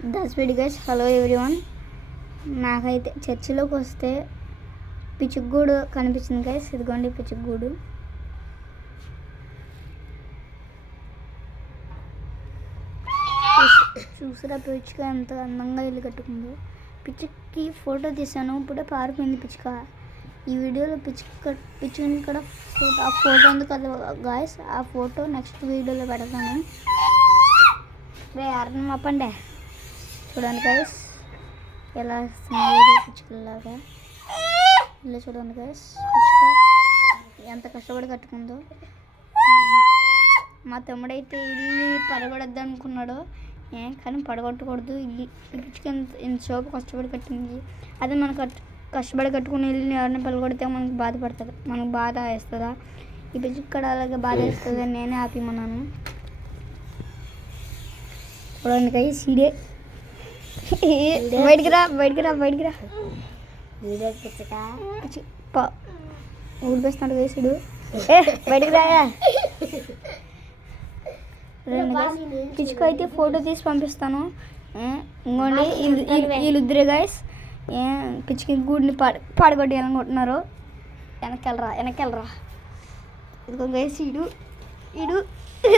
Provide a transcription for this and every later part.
That's very guys. Hello everyone. నాకైతే చర్చిలోకి వస్తే పిచ్చుగూడు కనిపించింది గైస్. ఇదిగోండి పిచ్చుగూడు. చూసిరా పిచ్చుక ఎంత అందంగా ఇల్లు కట్టుకుందో. పిచ్చుకి ఫోటో తీసాను, ఇప్పుడే పారిపోయింది పిచ్చుక. ఈ వీడియోలో పిచ్చుకని కూడా ఆ ఫోటో ఉంది కదా గాయస్, ఆ ఫోటో నెక్స్ట్ వీడియోలో పెడతాను. అర్థం అప్పండే చూడండి గైస్, ఎలా పిచ్చుకలాగా ఇలా చూడండి గైస్. పిచ్చుక ఎంత కష్టపడి కట్టుకుందో. మా తమ్ముడైతే ఇల్లు పడగొడద్దు అనుకున్నాడు, కానీ పడగొట్టకూడదు. ఇల్లు పిచ్చుక ఎంత సేపు కష్టపడి కట్టింది. అదే మనకు కష్టపడి కట్టుకుని ఇల్లుని ఎవరైనా పడగొడితే మనకు బాధపడుతుంది, మనకు బాధ వేస్తుందా? ఈ పిచ్చుక అలాగే బాధ వేస్తుంది అని నేనే ఆపిమన్నాను. చూడండి గైస్, ఇదే బయటికి రా. ఊడిపేస్తున్నాడు వేసుడు. బయటికి రాయా. పిచ్చుక అయితే ఫోటో తీసి పంపిస్తాను. ఇంకోండి వీళ్ళిద్దరే గైస్ పిచ్చుకి గూడిని పాడగొట్టేయాలనుకుంటున్నారు. వెనకెళ్ళరా. ఇదిగో గైస్, ఇడు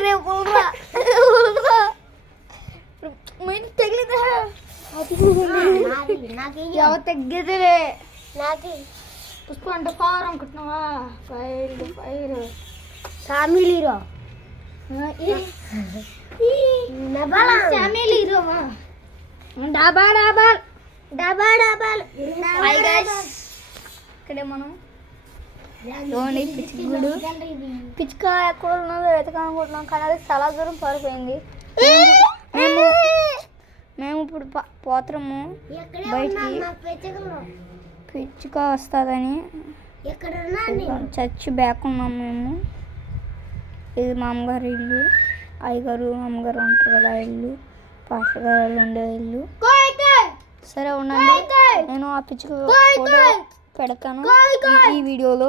రేపు తగ్గితే తగ్గదులే. పుష్ప అంటే ఫైర్ అనుకుంటున్నావా? ఫైర్ ఫ్యామిలీరో ఇక్కడే మనం పిచ్చుకూడు. పిచ్చుక ఎక్కడ ఉన్నదో వెతకాలనుకుంటున్నాం, కానీ అది చాలా దూరం పారిపోయింది. మేము ఇప్పుడు పోతాము బయటికి. పిచ్చుక వస్తుందని చర్చి బ్యాక్ ఉన్నాము మేము. ఇది మా అమ్మగారి ఇల్లు, అయ్యగారు అమ్మగారు ఉంటారు కదా ఇల్లు, పాస్టర్ గారు ఉండే ఇల్లు. సరే ఉండండి, నేను ఆ పిచ్చుక ఫోటో పెడతాను ఈ వీడియోలో.